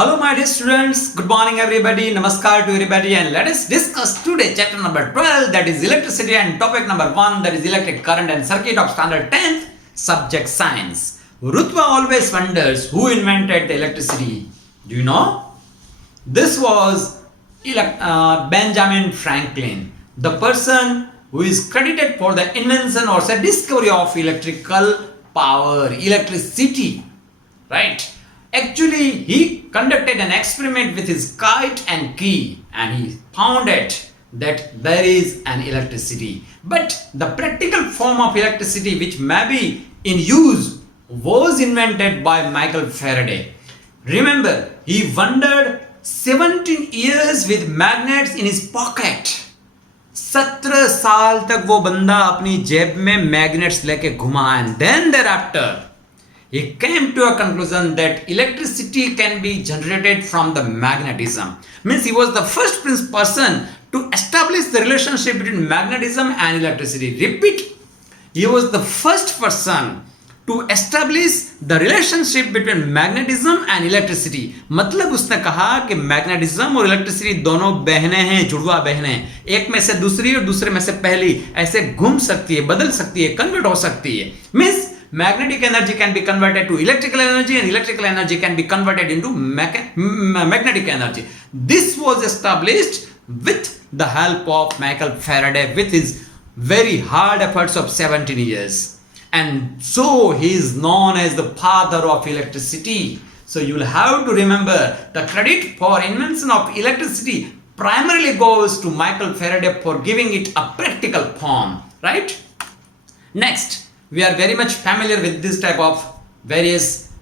Hello my dear students, good morning everybody, namaskar to everybody, and let us discuss today chapter number 12, that is electricity, and topic number 1, that is electric current and circuit of standard 10th subject science. Rutva always wonders who invented the electricity. Do you know? This was Benjamin Franklin, the person who is credited for the invention or say discovery of electrical power, electricity, right? Actually, he conducted an experiment with his kite and key and he found it that there is an electricity. But the practical form of electricity which may be in use was invented by Michael Faraday. Remember, he wandered 17 years with magnets in his pocket. 17 साल तक वो बंदा अपनी जेब में magnets लेके घुमा and then thereafter he came to a conclusion that electricity can be generated from the magnetism. Means he was the first person to establish the relationship between magnetism and electricity. Repeat, he was the first person to establish the relationship between magnetism and electricity. मतलब उसने कहा कि magnetism और electricity दोनों बहनें हैं, जुड़वा बहनें, एक में से दूसरी और दूसरे में से पहली ऐसे घूम सकती है, बदल सकती है, कन्वर्ट हो सकती है. Means magnetic energy can be converted to electrical energy and electrical energy can be converted into magnetic energy. This was established with the help of Michael Faraday with his very hard efforts of 17 years. And so he is known as the father of electricity. So you will have to remember the credit for invention of electricity primarily goes to Michael Faraday for giving it a practical form, right? Next, we are very much familiar with this type of various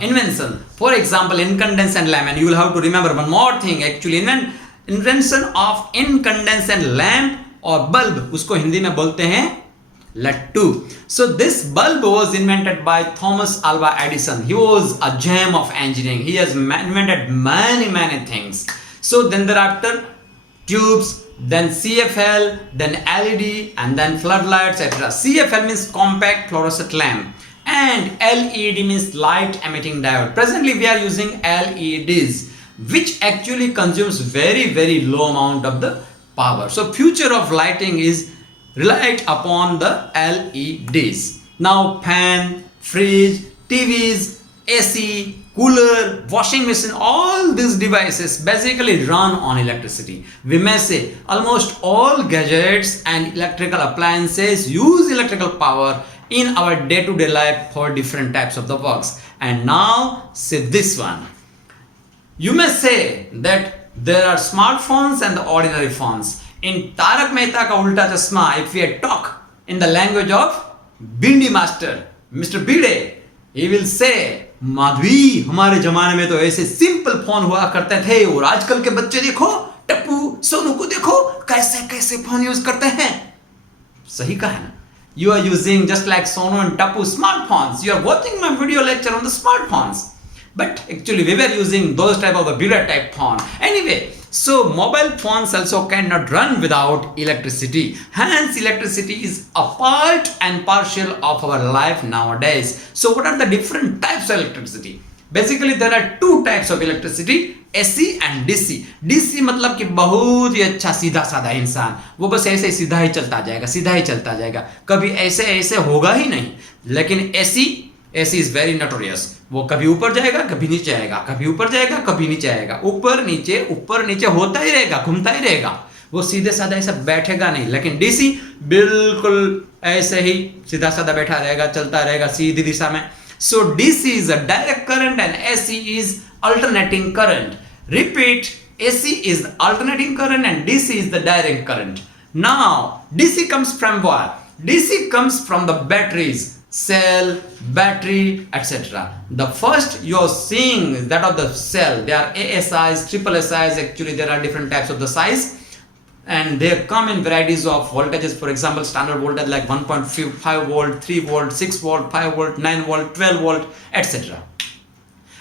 invention. For example, incandescent lamp, and you will have to remember one more thing. Actually, invention of incandescent lamp or bulb, उसको हिंदी में बोलते हैं लट्टू. So this bulb was invented by Thomas Alva Edison. He was a gem of engineering. He has invented many things. So then thereafter, tubes, then CFL, then LED, and then floodlights, etc. CFL means compact fluorescent lamp, and LED means light emitting diode. Presently, we are using LEDs, which actually consumes very low amount of the power. So, future of lighting is relied upon the LEDs. Now, fan, fridge, TVs, AC, cooler, washing machine, all these devices basically run on electricity. We may say almost all gadgets and electrical appliances use electrical power in our day-to-day life for different types of the works. And now say this one. You may say that there are smartphones and the ordinary phones. In Tarak Mehta Ka Ulta Chashma, if we talk in the language of Bindi Master, Mr. Bide, he will say, Madhavi, हमारे जमाने में तो ऐसे simple phone हुआ करते थे और आजकल के बच्चे देखो, टप्पू सोनू को देखो कैसे फोन यूज करते हैं. सही कहा ना? You are using just like Sonu and Tappu smartphones. You are watching my video lecture on the smartphones. But actually we were using those type of the bigger type phone. Anyway, so mobile phones also cannot run without electricity. Hence, electricity is a part and partial of our life nowadays. So what are the different types of electricity? Basically, there are two types of electricity, AC and DC. DC मतलब कि बहुत ही अच्छा सीधा साधा इंसान, वो बस ऐसे सीधा ही चलता जाएगा, कभी ऐसे होगा ही नहीं. लेकिन AC is very notorious. वो कभी ऊपर जाएगा, कभी नीचे आएगा, कभी ऊपर जाएगा, कभी नीचे आएगा, ऊपर नीचे होता ही रहेगा, घूमता ही रहेगा. वो सीधे साधा ऐसा बैठेगा नहीं. लेकिन डीसी बिल्कुल ऐसे ही सीधा साधा बैठा रहेगा, चलता रहेगा सीधी दिशा में. So DC is a direct current and AC is alternating current. Repeat, AC is the alternating current and DC is the direct current. Now, DC comes from what? DC comes from the batteries. Cell, battery, etc. The first you are seeing is that of the cell. There are ASIs, triple SIs. Actually, there are different types of the size, and they come in varieties of voltages. For example, standard voltage like 1.5 volt, 3 volt, 6 volt, 5 volt, 9 volt, 12 volt, etc.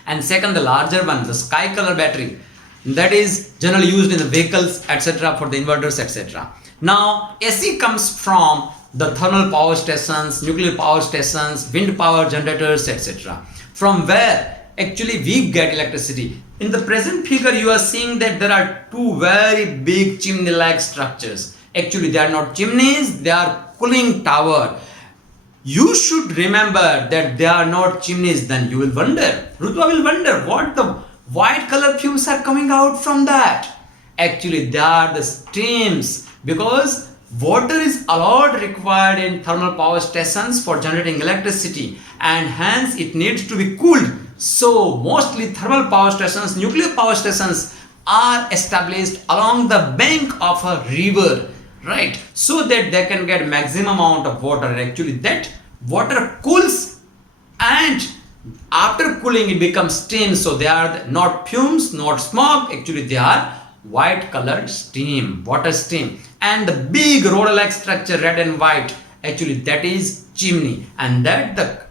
And second, the larger one, the sky color battery, that is generally used in the vehicles, etc. for the inverters, etc. Now, AC comes from the thermal power stations, nuclear power stations, wind power generators, etc. From where actually we get electricity. In the present figure, you are seeing that there are two very big chimney-like structures. Actually, they are not chimneys, they are cooling tower. You should remember that they are not chimneys. Then you will wonder, Rutva will wonder what the white color fumes are coming out from that. Actually, they are the steams, because water is a lot required in thermal power stations for generating electricity, and hence it needs to be cooled. So mostly thermal power stations, nuclear power stations are established along the bank of a river, right, so that they can get maximum amount of water. Actually that water cools, and after cooling it becomes steam. So they are not fumes, not smoke, actually they are white colored steam, water steam. And the big roller like structure, red and white, actually that is chimney, and that the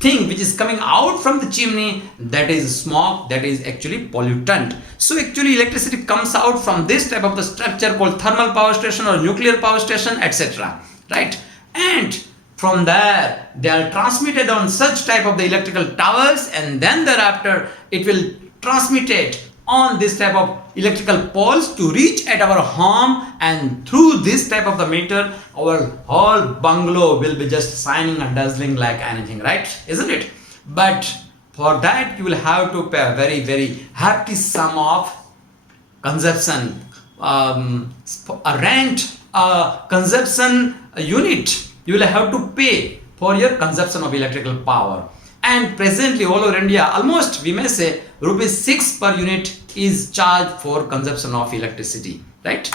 thing which is coming out from the chimney, that is smoke, that is actually pollutant. So actually electricity comes out from this type of the structure called thermal power station or nuclear power station, etc., right? And from there they are transmitted on such type of the electrical towers, and then thereafter it will transmit it on this type of electrical poles to reach at our home, and through this type of the meter our whole bungalow will be just shining and dazzling like anything, right? Isn't it? But for that you will have to pay a very, very hefty sum of consumption, a rent, a consumption unit you will have to pay for your consumption of electrical power. And presently all over India, almost we may say rupees 6 per unit is charged for consumption of electricity, right?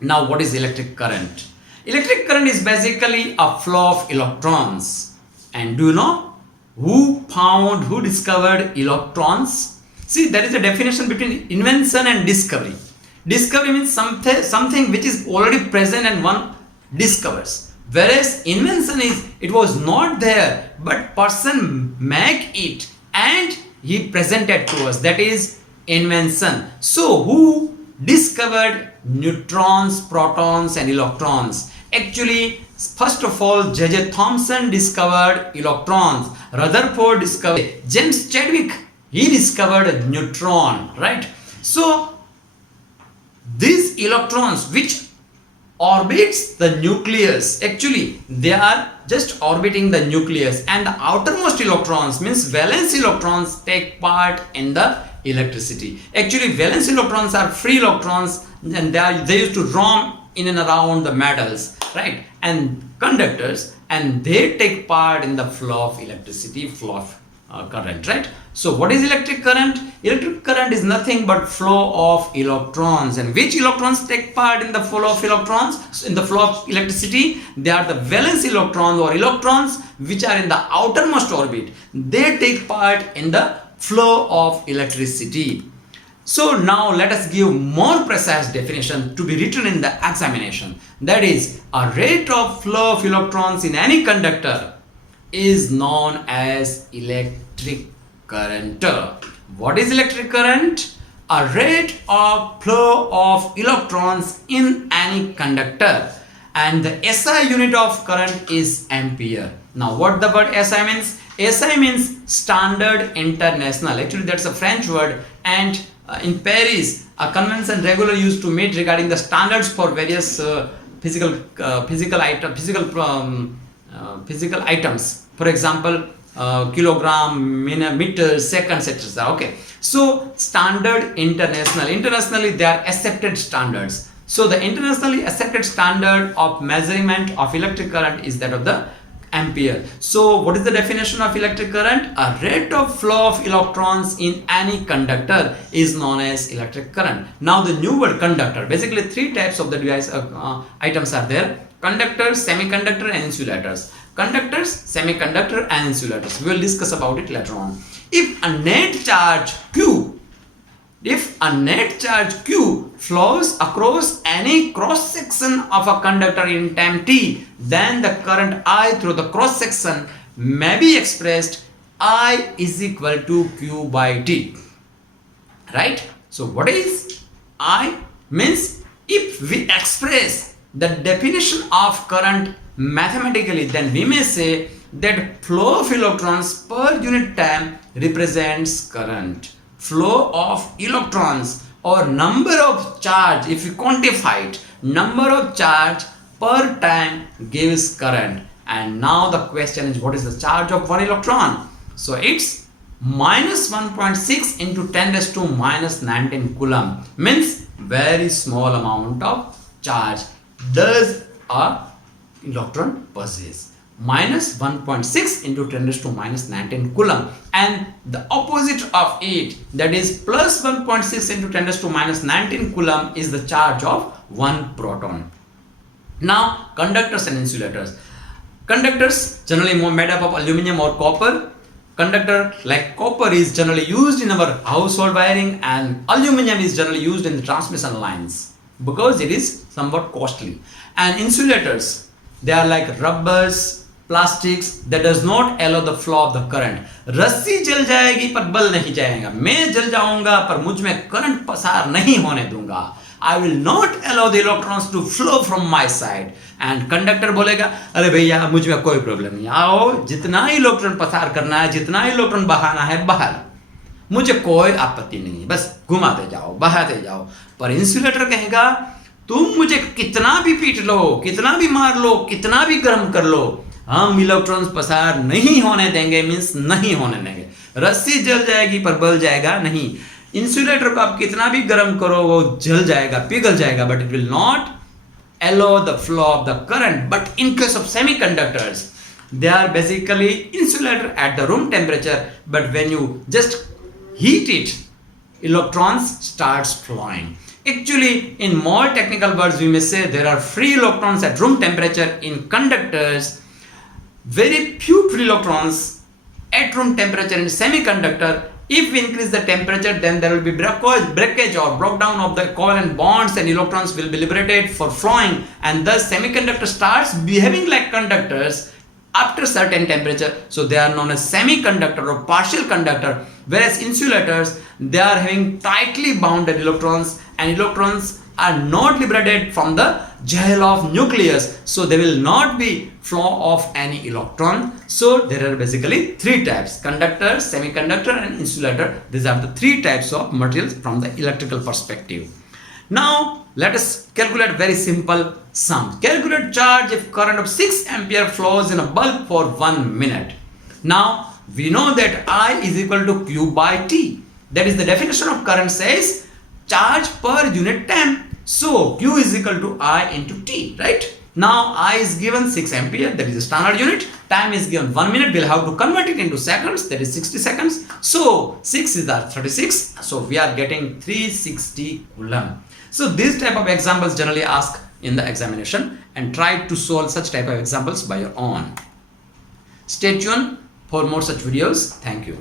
Now what is electric current? Electric current is basically a flow of electrons. And do you know who discovered electrons? See, there is a definition between invention and discovery. Discovery means something which is already present and one discovers. Whereas invention is, it was not there, but person make it and he presented to us, that is invention. So who discovered neutrons, protons and electrons? Actually, first of all, J.J. Thomson discovered electrons. Rutherford discovered, James Chadwick, he discovered a neutron, right? So these electrons which orbits the nucleus, actually they are just orbiting the nucleus, and the outermost electrons, means valence electrons, take part in the electricity. Actually valence electrons are free electrons, and they used to roam in and around the metals, right, and conductors, and they take part in the flow of electricity, flow of current, right? So what is electric current? Electric current is nothing but flow of electrons. And which electrons take part in the flow of electrons? In the flow of electricity, they are the valence electrons or electrons which are in the outermost orbit. They take part in the flow of electricity. So now let us give more precise definition to be written in the examination. That is, a rate of flow of electrons in any conductor is known as electric current. What is electric current? A rate of flow of electrons in any conductor, and the SI unit of current is ampere. Now what the word SI means? SI means Standard International. Actually that's a French word, and in Paris a convention regularly used to meet regarding the standards for various physical items. For example, kilogram, meter, seconds, etc. Okay, so Standard International, internationally they are accepted standards. So the internationally accepted standard of measurement of electric current is that of the ampere. So what is the definition of electric current? A rate of flow of electrons in any conductor is known as electric current. Now the new word conductor, basically three types of the device items are there: conductors, semiconductor and insulators. Conductors, semiconductor and insulators. We will discuss about it later on. If a net charge Q flows across any cross section of a conductor in time t, then the current I through the cross section may be expressed I is equal to Q by T, right? So what is I? Means if we express the definition of current mathematically, then we may say that flow of electrons per unit time represents current. Flow of electrons or number of charge, if you quantify it, number of charge per time gives current. And now the question is, what is the charge of one electron? So it's minus 1.6 into 10 raised to minus 19 coulomb, means very small amount of charge does a electron possess. Minus 1.6 into 10 raised to minus 19 coulomb, and the opposite of it, that is plus 1.6 into 10 raised to minus 19 coulomb, is the charge of one proton. Now conductors and insulators. Conductors generally made up of aluminum or copper. Conductor like copper is generally used in our household wiring, and aluminum is generally used in the transmission lines because it is somewhat costly. And insulators, they are like rubbers, plastics that does not allow the flow of the current. रस्सी जल जाएगी पर बल नहीं जाएगा, मैं जल जाऊंगा पर मुझ में करंट पसार नहीं होने दूंगा. I will not allow the electrons to flow from my side. And conductor बोलेगा, अरे भैया मुझ में कोई प्रॉब्लम नहीं, आओ जितना ही इलेक्ट्रॉन पसार करना है, जितना ही इलेक्ट्रॉन बहाना है बहाल, मुझे कोई आपत्ति नहीं है, बस घुमाते जाओ, बहाते जाओ. पर इंसुलेटर कहेगा, तुम मुझे कितना भी पीट लो, कितना भी मार लो, कितना भी गर्म कर लो, हम इलेक्ट्रॉन्स पसार नहीं होने देंगे, मीन्स नहीं होने देंगे. रस्सी जल जाएगी पर बल जाएगा नहीं. इंसुलेटर को आप कितना भी गर्म करो वो जल जाएगा, पिघल जाएगा, but it will not allow the flow of the current. But in case of semiconductors, they are basically insulator at the room temperature, but when you just heat it, electrons starts flowing. Actually, in more technical words, we may say there are free electrons at room temperature in conductors, very few free electrons at room temperature in semiconductor. If we increase the temperature, then there will be breakage or breakdown of the covalent bonds, and electrons will be liberated for flowing, and thus semiconductor starts behaving like conductors after certain temperature. So they are known as semiconductor or partial conductor, whereas insulators, they are having tightly bounded electrons, and electrons are not liberated from the jail of nucleus, so there will not be flow of any electron. So there are basically three types: conductor, semiconductor and insulator. These are the three types of materials from the electrical perspective. Now let us calculate very simple sum. Calculate charge if current of 6 ampere flows in a bulb for 1 minute. Now we know that I is equal to Q by T. That is the definition of current, says charge per unit time. So Q is equal to I into T, right? Now I is given 6 ampere, that is a standard unit. Time is given 1 minute. We'll have to convert it into seconds, that is 60 seconds. So 6 is 36. So we are getting 360 coulomb. So this type of examples generally ask in the examination, and try to solve such type of examples by your own. Stay tuned for more such videos. Thank you.